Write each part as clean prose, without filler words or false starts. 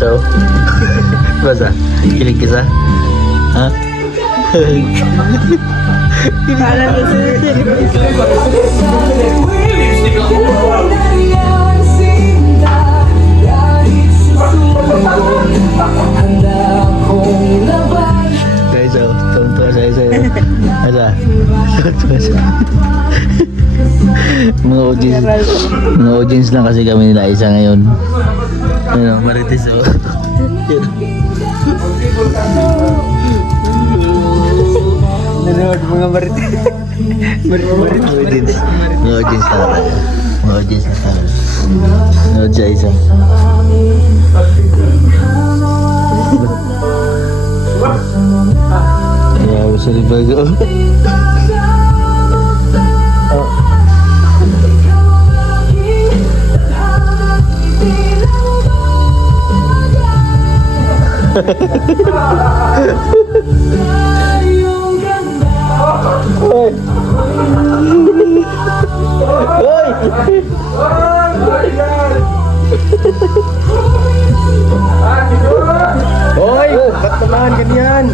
So, basta, kilig ka sa? Ha? Para na Guys, oh, tonto saya saya. Ada. Tonto saya. Mga audience lang kasi kami nila isa ngayon. Ano, Marites oh. nanood mga marites. Audience. Mga audience na tayo. Mga audience na tayo. Nanood siya isa. Yeah, sorry bago. Hoy, ba't naman ganyan?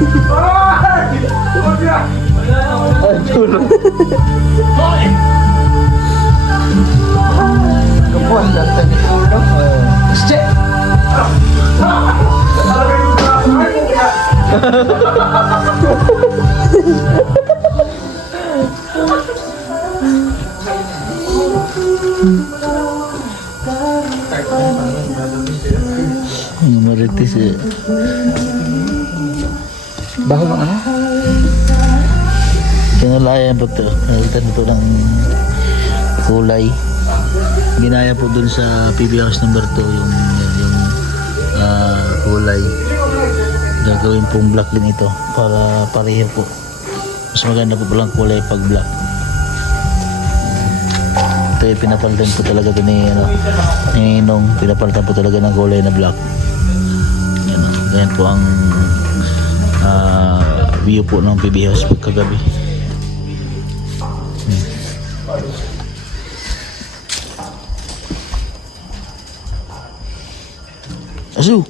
Kapon, dante ni ulo. Shit! Mga Marites eh. Baho mo ano? Kinalayan po ito. Nakita nito ng kulay. Ginaya po dun sa PB House number 2 yung kulay. Gagawin pong black din ito para pareho po. Mas maganda po palang kulay pag black. Ito yung pinapalitan po talaga ito ni Nong. Pinapalitan po talaga ng kulay na black. Yan o. Ganyan po ang view po ng PB House pagkagabi. Asu.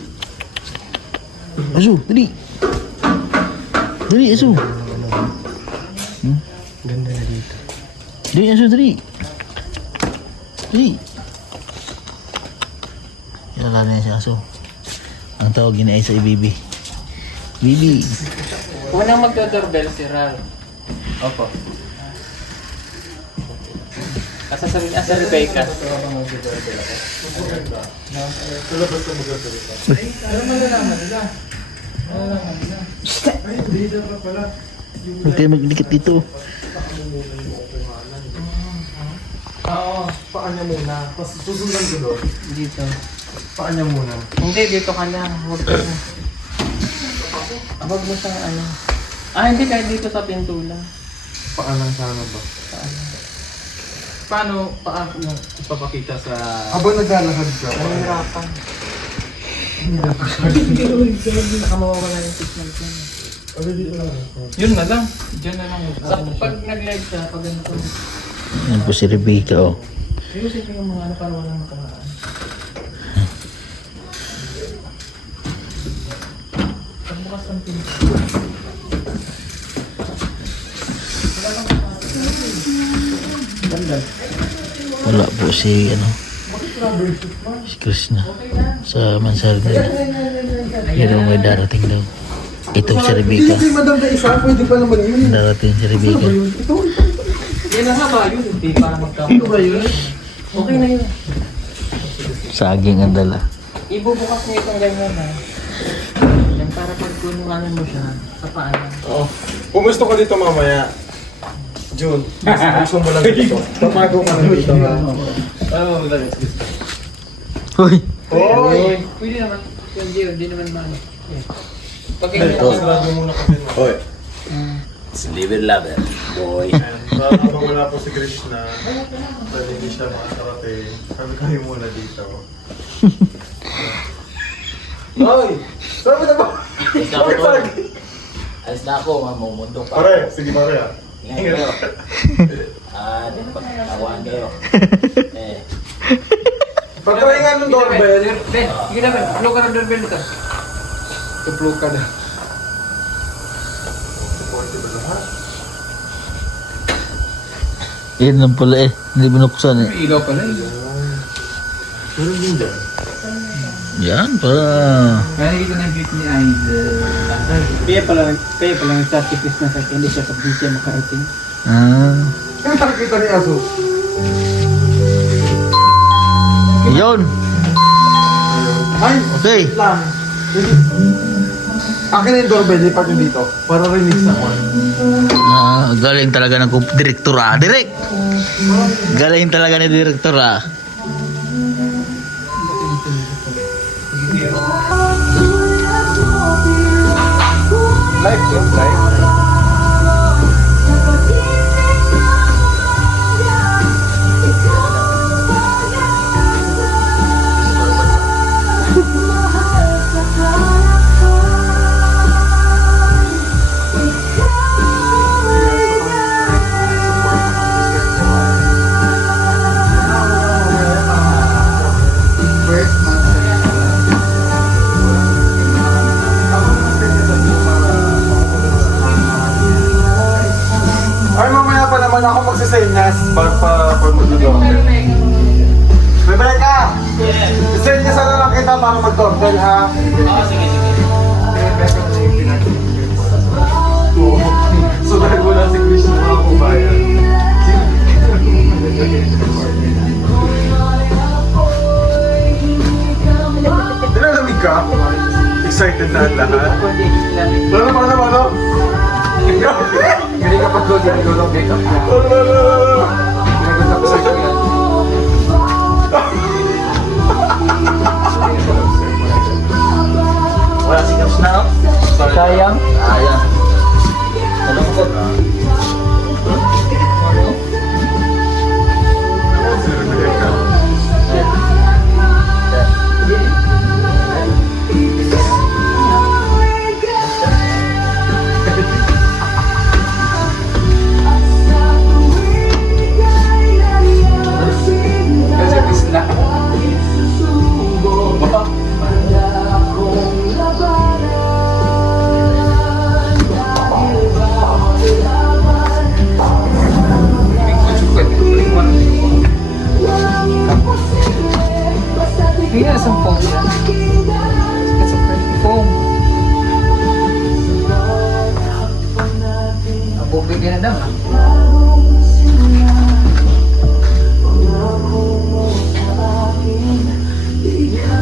Asu, dali. Dali, Asu. Ganda na dito. Dali, Asu, dali. Dali. Kilala niya si Asu. Ang tawag niya ay sa Bibi. Bibi. Unang magdo-doorbell si Ral. Opo. Sasabihin niya sa Rebecca. Huwag kayo magdikit dito. Oo. Paa niya muna. Tapos susundan ko doon. Dito. Paa niya muna. Hindi, dito ka lang. Huwag ka na. Huwag mo sa ano. Hindi, kahit dito sa pinto lang. Paa lang sana ba? Paano mo ipapakita sa... Habang naglalakad ka. Nahihirapan. Baka mawawala yung signal ko. Yun na lang. Diyan na lang. Pag nag-live siya, pag ganito. Yan po si Rebecca, oh. Ayusin ko yung mga ano para walang makamaan. Pagbukas ng pinto. Wala po si si Chris na sa mansard nila. Pero may darating daw. Ito si Rebecca. Si Madam na isa, pwede pa naman yun. Darating si Rebecca. Yan na nga ba yun? Hindi para magkampo. Ito ba yun? Okay na yun. Saging ang dala. Ibubukas niyo itong ganyan ha. Yan para pag kunuhanan mo siya sa paanan. Oo. Pumusto ka dito mamaya. June, gusto mo lang dito. Tamago ka lang dito nga. Oo, talaga. Hoy! Hoy! Pwede naman. Yung Gio, hindi naman maano. Pag Ito. Sarado muna kasi. Hoy! Live and love it, boy. Habang wala po si Krishna, dahil hindi siya makakarating, sabi kayo muna dito. Hoy! Saan mo na ba? Alis na ako, mamumundong pa. Pare, sige pare ah. Ingat kayo. Pagtawaan kayo. Patry nga ng doorbell. Ben, sige na Ben. Blow ka ng doorbell ito. I-blow ka na. Yan lang pala eh. Hindi binuksan eh. May ilaw pala eh. Meron din dyan. Yan para... Nakikita na yung beauty ni Aizel. Kaya pala nag-sacrifice na sa akin, hindi siya kapag siya makarating. Ah. Ano nakikita ni Aso? Yun. Ay! Okay. Lang. Akin na yung doorbell, lipat yung dito. Para rinig sa ako. Ah, galing talaga ng direktor ah. Direk! Galing talaga ni direktor ah. Live yun, live. Ay, mamaya pa naman ako magsisenyas pag mag-doorbell. Rebecca! Isenyas na lang kita para mag-doorbell, ha? Rebecca na yung pinag-doorbell. Oo. So, dahil wala si Krishna, mga kubayan. Nilalamig ka? Excited na ang lahat? Ano? Galing ka pag-load yung ilulong makeup mo. Pinagunta ko sa iyo yan. Wala si Kaps na oh. Sayang. Ayan. Anong ko? Kasi isla. May kutsukot. Hindi na isang phone siya. It's a pretty phone. Abubig ka na daw ah.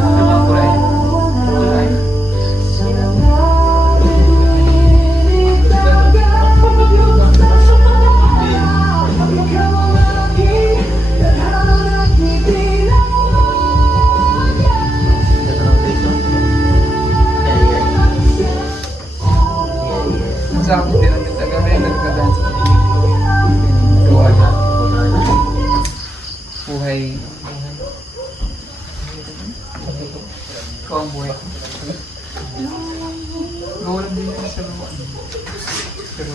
Ano bang kulay? Kulay? Sa akin din ang taga rin nagka-dance. Gawa na. Buhay. Ikaw ang buhay ko. Gawa lang din yan sa luwa. Pero...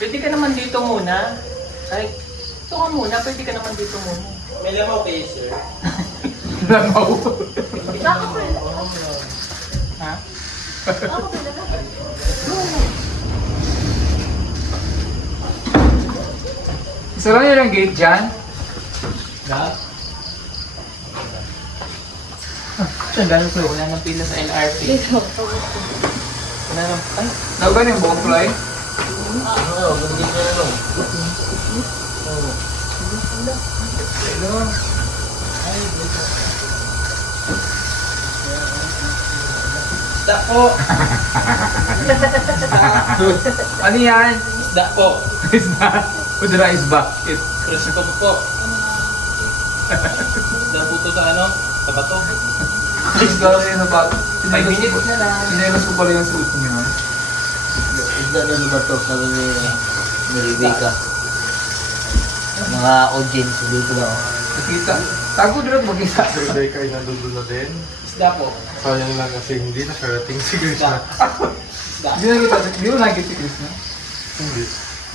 Pwede ka naman dito muna. Ay, ito ka muna. Pwede ka naman dito muna. May lamaw kayo, sir. Lamaw. Ha? Isa lang yun ang gate dyan. Saan gano'n ko? Wala nang pila sa LRT. Wala nang... Ay, Naugan yung buong fly. isda po. Ano yan? Isda po. Isda. Udra is back. Presto po. Isda po to sa ano? Sa bato. Isda kasi na ba? 5 minutes na lang. Sinelos ko pala yung suit niyo. Isda na naman to. Sabi ni Rebecca. Mga audience dito lang. Nakita. Tago doon mag-isa. Si Rebecca ay nandun na din. Isda po. Sayang lang kasi hindi nakarating si Krishna. Isda. Hindi na kita. Hindi mo nakita si Chris na. Hindi.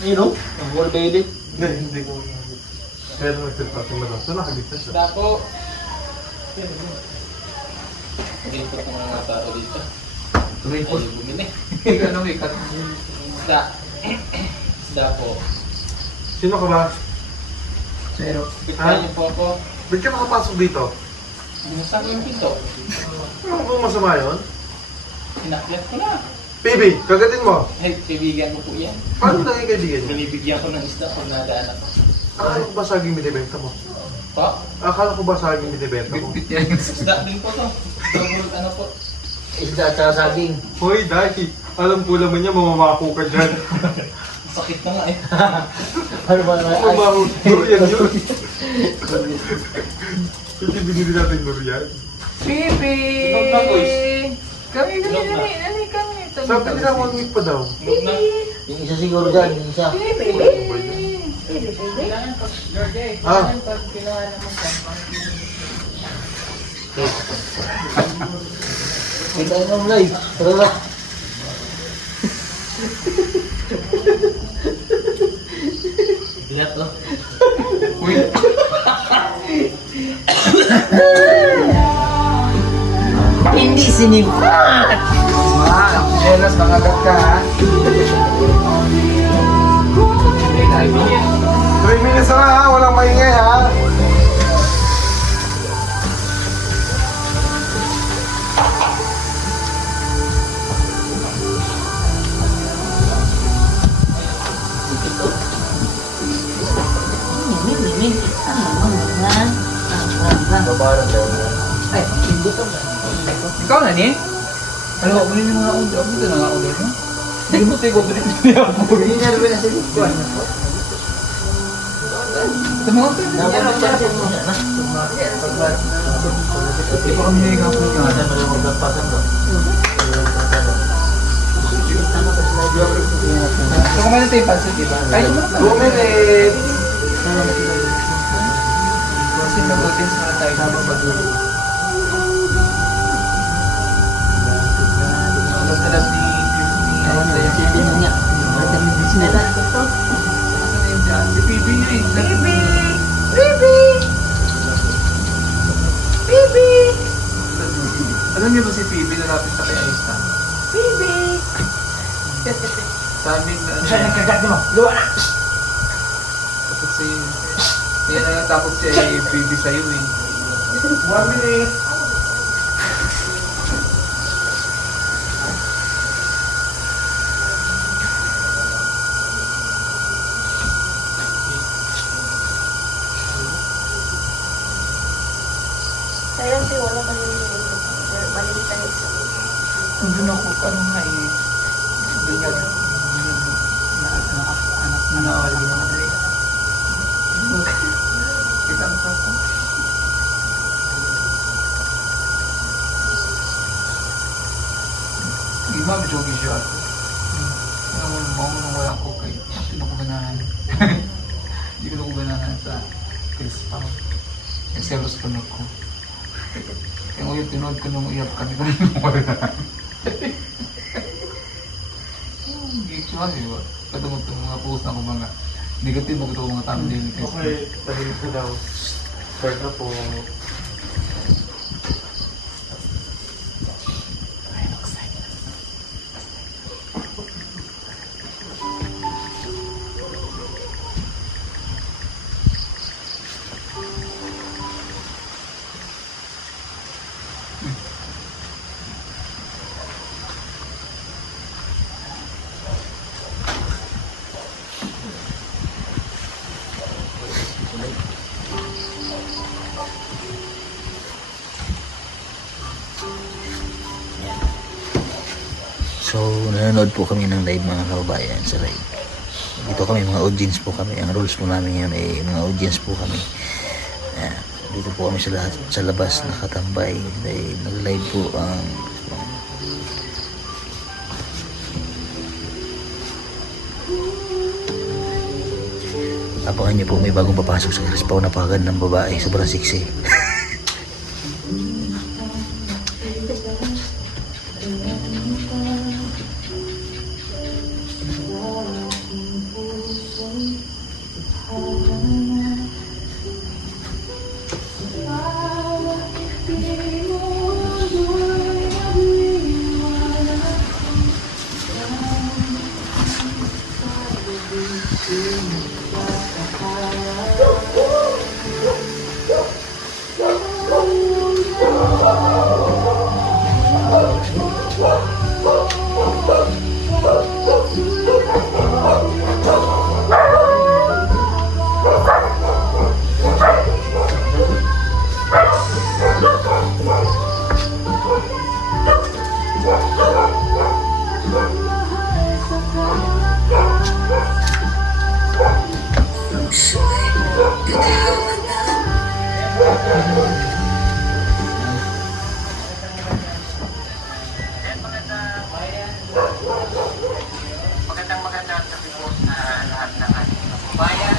You know? Ang whole belly. Hindi ko. Pero nagsipating mo lang. So nakagita siya. Isda po. Dito ko mga tao dito. Ay, bumili. Ano ikat? Isda. Isda po. Sino ka ba? Zero. Kita niyo po ako. Ba't ka nakapasok dito? Bumusak yung pinto. Ano kung masama yun? Sinaklat ko na. PB, kagatin mo. Ay, kaibigan mo po yan. Paano naging kaibigan niya? Binibigyan ko ng isda pag nadaan ako. Akala ko ba saging binibenta mo? Pa? Akala ko ba saging binibenta mo? Bit yan. Isda din po to. Double ano po. Isda at saka saging. Hoy, Daki. Alam ko naman niya, mamamako ka dyan. Sakit na nga eh. Ano ba naman? Mamamako. Durian yun. Hindi binili natin durian. Pipi! Inog na, boys. Kami. Inog na. Kami. Sabi nila 1 week pa daw. Inog na. Yung isa siguro dyan, yung isa. Kailangan pag, George, Ah. kailangan pag ginawa naman ka. Kita nyo live. Tara na. Bigat to. Uy! Hindi sinipat! Mahal, jealous, mangagat ka ha. 3 minutes na ha, walang maingay ha. Ay, hindi to. Ikaw na ni? Alam mo, kunin yung mga order. Ako dito na nga order mo. Hindi mo tayo order niya po. Hindi na rin na silikon. Ito mga order. Hindi pa kami niligaw po yung ano. So kumain tayo yung pansit, diba? Ay, sumunod na. 2 minutes. Kasi nagutin sa tayo sa mabagulo. Madalas ni si Bibi niya eh. Bibi! Bibi! Bibi! Alam niyo ba si Bibi nalapit sa kay Aista? Bibi! Sabi na ano. Siya nagkagat mo. Luwa na! Takot sa iyo. Kaya natatakot si Bibi sa'yo eh. 1 minute. Sayang sih wala malilitan isa. Doon ako, ano nga eh. Doon nga, anak na wala ginawa na rin. Kita mo pa po. Ima, jogi siya. Mau nang wala ko kay. Hindi ko ganahan. Hindi ko ganahan sa Chris Pao. Nagselos pa na ko. Kaya ngayon, tinood ko nung iyak kami ko nung wala. Cuma sih, Pak. Ketemu mga post na ko mga negative mo ito mga thumbnail. Okay, tahimik na daw. Start na po. So, nanonood po kami ng live mga kababayan sa live. Dito kami, mga audience po kami. Ang rules po namin yun ay mga audience po kami. Ayan. Dito po kami sa labas nakatambay. Dahil nag-live po ang abangan niyo po, may bagong papasok sa Chris Pao na pagad ng babae. Sobrang sexy. Magandang gabi po sa lahat ng ating kababayan.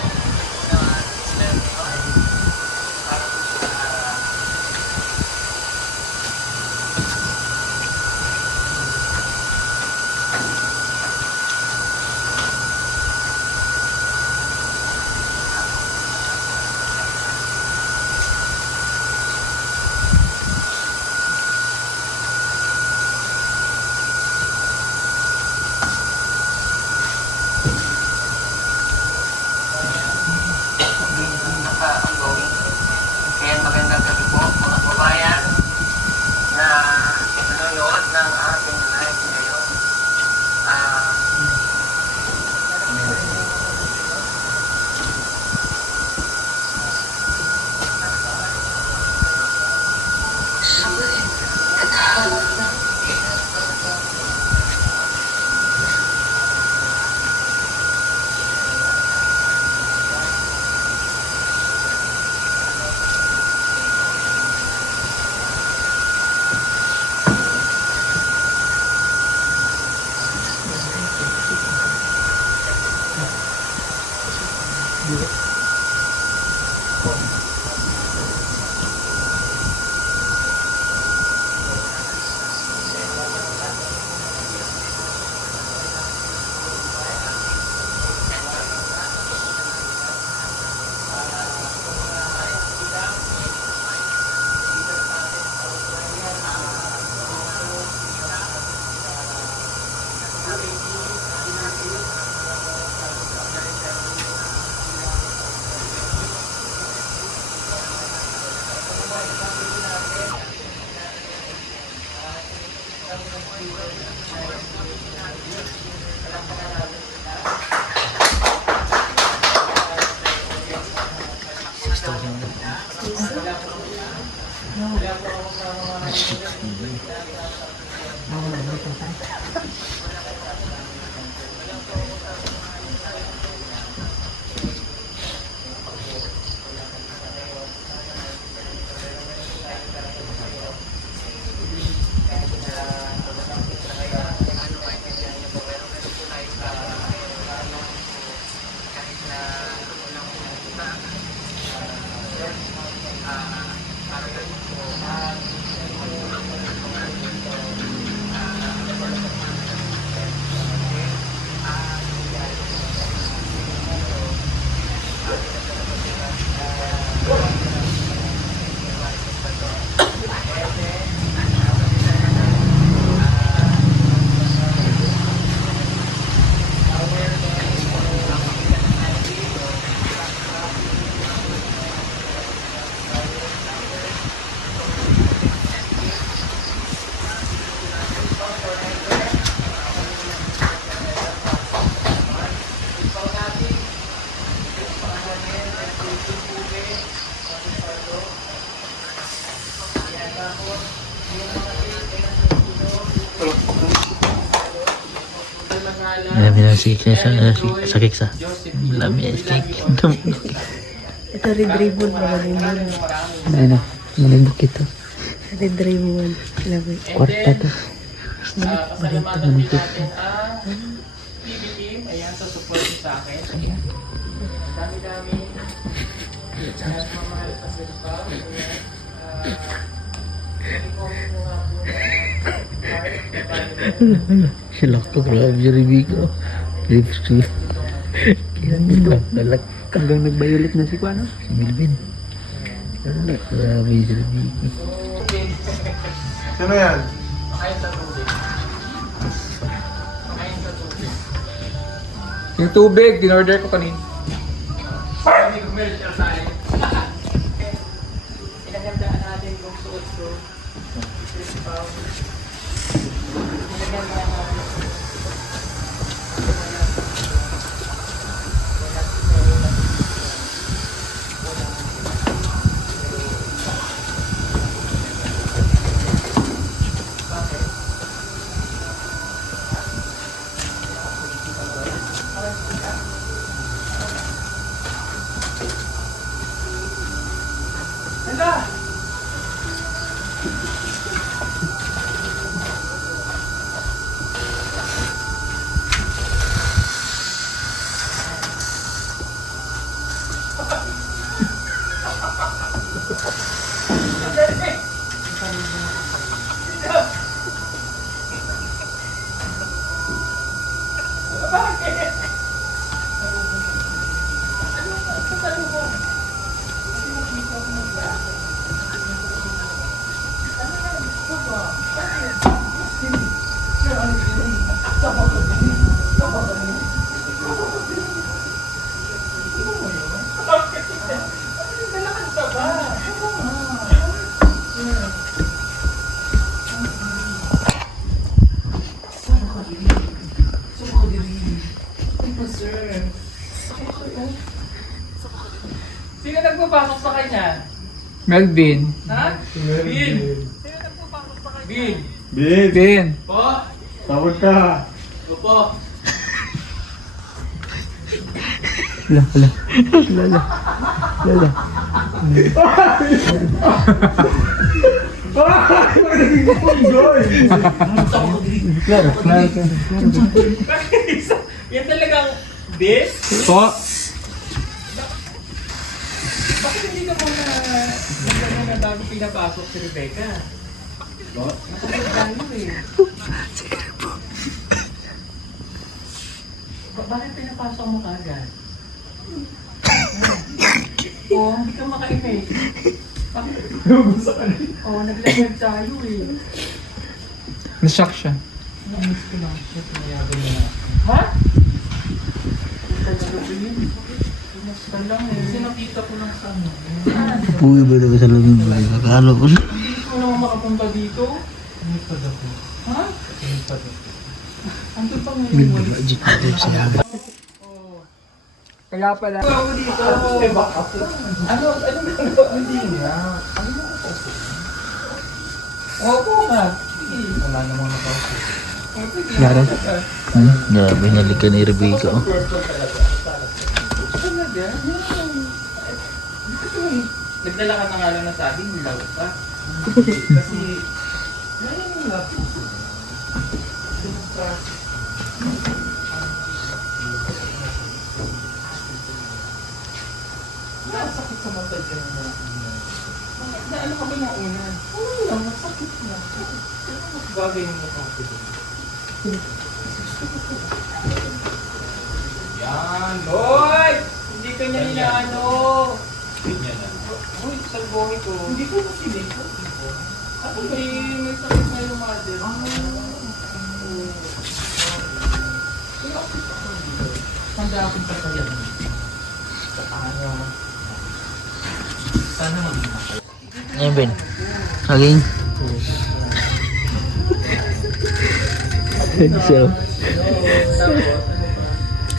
Kaya magandang gabi po mga kababayan na nanonood ng ating live ngayon. Marami na si Keksa. Marami na si Keksa. Ito red ribbon mga limon. Ano? Malibok ito. Red ribbon. Labi. Kwarta to. Balito. PBteam, ayan, so support nyo sa akin. Ayan. Dami-dami. Ayan, mamahal pa sila pa. Sila ko, grabe yung review ko. Review ko. Galak. Hanggang nagbayulit na si Kuano. Si Melvin. Grabe yung review ko. Sino yan? Makain sa tubig. Makain sa tubig. Yung tubig, dinorder ko kanina. Hindi commercial tayo. Pinagandaan natin kung suot ko. Sino nagpapasok sa kanya? Melvin. Ha? Bin! Sino nagpapasok sa kanya? Bin! Ben. Po! Tawag ka. Opo! Yan talagang bin? Po. Bakit hindi ka muna nagtanong na bago pinapasok si Rebecca? Nakapag tayo eh. Bakit pinapasok mo kagad? Oo, hindi ka maka-image. Bakit? Oo, nag-live tayo eh. Na-shock siya. Namiss ko lang. Shit, mayagan mo na. Ha? Talaga yun. Kumusta lang eh. Kasi nakita ko lang sa ano. Uy, ba ito sa loob ng bahay? Kakalo ko na. Hindi ko naman makapunta dito. Tumipad ako. Ha? Tumipad ako. Ang tupang ngayon. Budget natin siya. Kaya pala. Ako dito. Ano hindi nga. Ano mo ako? Opo nga. Wala namang nakaupo. Yara. Grabe, nalikan ni Rebecca. Oh. Talaga? Nagdala ka na nga lang na sabi, nilaw ka. Kasi, ngayon yung love. Sakit sa mata dyan na. Na ano ka ba na una? Ano lang, masakit na. Bagay yung mukha ko doon. Yan, Hoy! Hindi ka niya inaano. Uy, salbohin ko. Hindi ko nasinig. Ako may sakit na yung mother. Handa akong patayan. Sa paano? Sana maging ako. Ayun, Ben. Haging. So,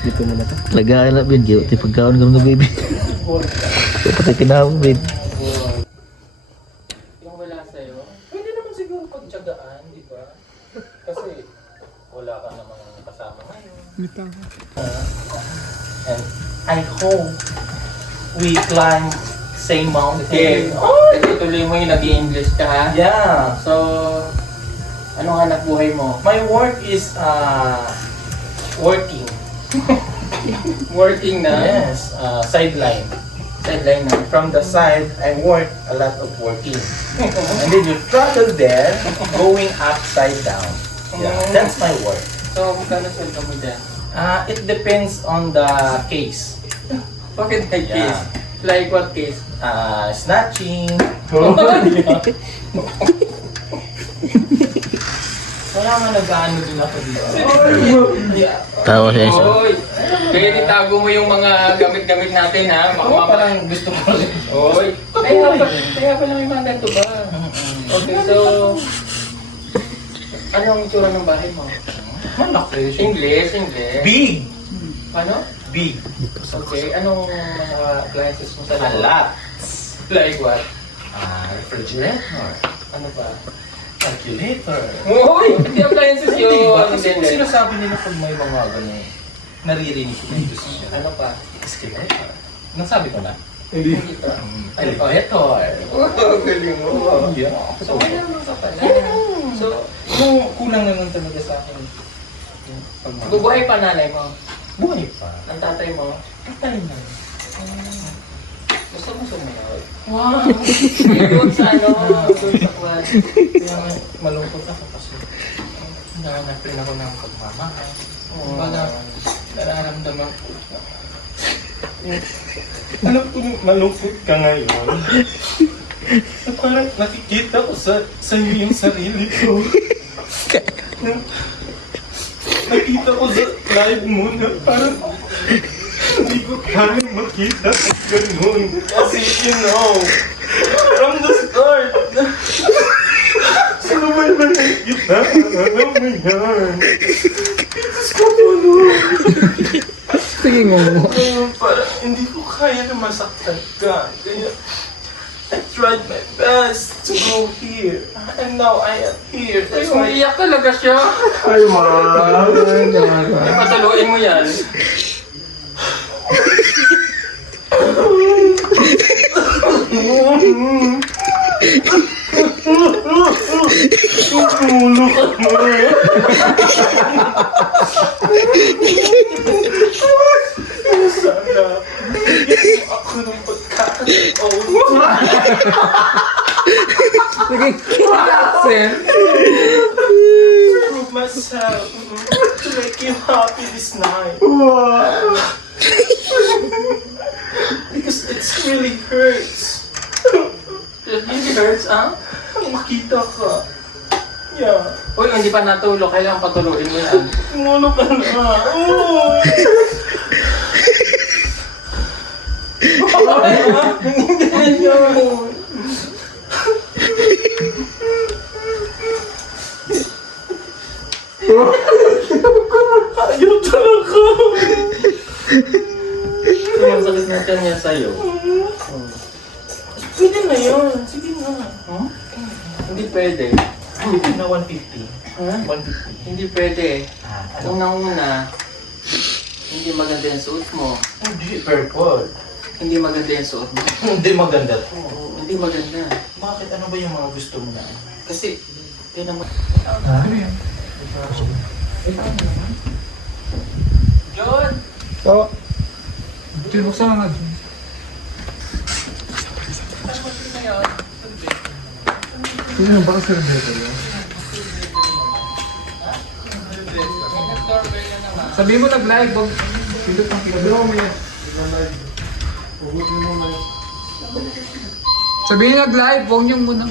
Dito na na to. lagaan na, Ben. Di pagkaon ka mga baby. Patay kinahang, Ben. Yung wala sa'yo, pwede naman siguro pagtsagaan, di ba? Kasi wala ka namang kasama ngayon. And I hope we climb same mountain. Oh, tuloy mo yung nag-i-English ka ha? Yeah. So, anong hanap buhay mo? My work is working. Working na? Yes. Sideline. Sideline na. From the side, I work a lot of working. And then you travel there, going upside down. Yeah, that's my work. So, magkano sweldo mo dyan? It depends on the case. Bakit may case? Like what case? Snatching. Wala nga nag-ano din ako dito. Tawa siya isa. Oy! Kaya nitago mo yung mga gamit-gamit natin ha? Baka parang gusto ko rin. Oy! Kaya pa lang yung mga ganito ba? Okay, so Anong itsura ng bahay mo? Malaki. English. Big! Ano? Big. Okay, anong mga appliances mo sa loob? Alat. Like what? Refrigerator. Ano ba? Calculator. Uy! Hindi appliances yun! Diba? Kasi Hindi, kung hindi. sinasabi nila pag may mga ganun, naririnig ko na yung decision. Ano pa? Escalator. Nang sabi ko na? Hindi pa. Elevator. Galing mo. Yeah. So, mayaman ka pala. So, yung kulang naman talaga sa akin. yung pag- Bubuhay pa nanay mo. Buhay pa. Ang tatay mo. Patay na. Gusto mo sumayaw? Wow! Doon sa ano? Doon sa kwan. Kaya nga, malungkot ako kasi nanap rin ako ng pagmamahal. Kumbaga, nararamdaman ko na alam ko malungkot ka ngayon. Na parang nakikita ko sa iyo yung sarili ko. Nakita ko sa live mo na parang hindi ko kaya makita sa ganun. Kasi you know, from the start, sinubaybayan kita. Alam mo yan. Diyos ko Sige nga mo. parang hindi ko kaya na masaktan ka. Kaya, I tried my best to go here. And now I am here. That's why Umiiyak talaga siya. Ay, ma. Ay, pataluin mo yan. tulog ka mo. Sana, bigyan mo ako ng pagkakataon. Sige, Sen. Prove myself to make you happy this night. Because it really hurts. It really hurts, ah? Makita ka. Yeah. Uy, hindi pa natulog. Kailangan patuluin mo yan. Tumulog ka na. Oh. Hindi na yun. Ayaw talaga. Sumasakit na siya niya sa'yo. Pwede na yun. Sige na. Hindi pwede. Na 150. Ha? 150. Hindi pwede. Ano? Unang-una, hindi maganda yung suot mo. Hindi, purple. Hindi maganda yung suot mo. Hindi maganda to. Hindi maganda. Bakit? Ano ba yung mga gusto mo na? Kasi, tinan mo. John! Oo. Tinuksan na nga. Sino yung baka sa rebeta yun? Sabihin mo nag-live, wag pindot ng pindot. Sabihin nag-live, wag niyong muna.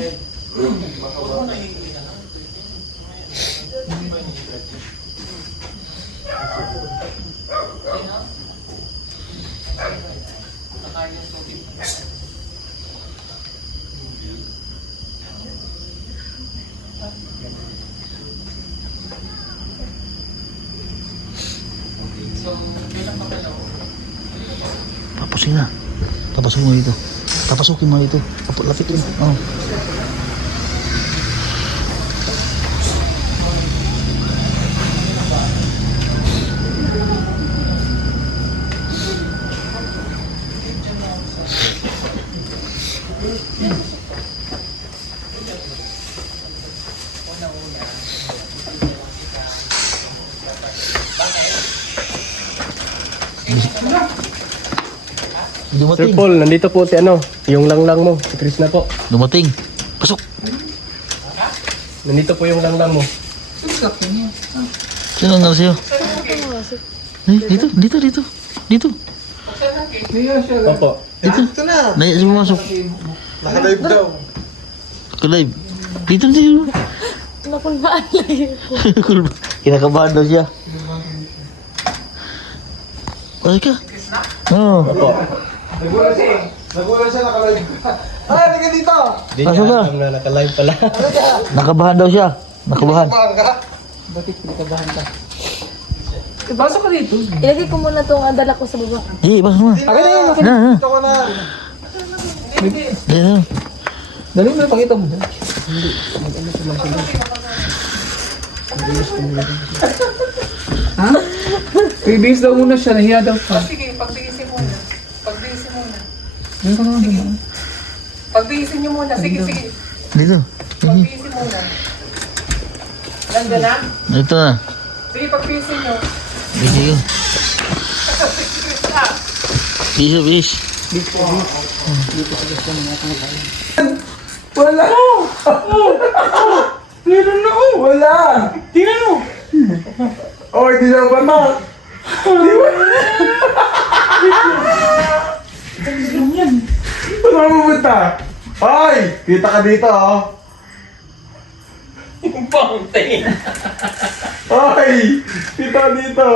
Papusin na. Papasukin mo dito. Papasukin mo dito. Lapitin. Oh. Sir Dumating. Paul, nandito po si yung langlang mo, si Chris na po. Dumating. Pasok. Nandito po yung langlang mo. Sino nga sa'yo? Dito. Dito. Opo. Dito. Naya siya pumasok. Naka-live daw. Ka-live. Dito. Nakulbaan lang yun. Kinakabahan daw siya. Pasok ka. Oo. Opo. Nagulat siya, naka-live ka. Ay, halika dito! Hindi Pasok niya ka. alam na naka-live pala. Nakabahan daw siya. Nakabahan. Bakit pinakabahan ka? Pasok ka dito. Ilagay ko muna itong dala ko sa baba. Hey, basta mo. Akin na yun, akin na. Na. Ito ko na. Yan. Dali mo na, pakita mo. Ha? Bibis daw muna siya, nahiya daw siya. Sige, pagbihisin muna. Pagbihisin muna. Yan ka naman dumaan. Pagbihisin niyo muna. Sige, sige. Dito. Pagbihisin muna. Nandiyan na? Ito na. Sige, pagbihisin niyo. Sige. Bish, bish. Wala! Meron na oh! Wala! Tingnan mo! Oh, hindi na ba na? Di ba? Saan ka pupunta? Hoy! Kita ka dito oh! Hoy! Kita ka dito!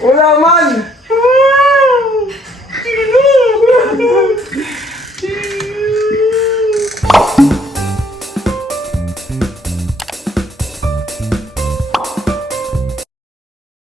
Wala man!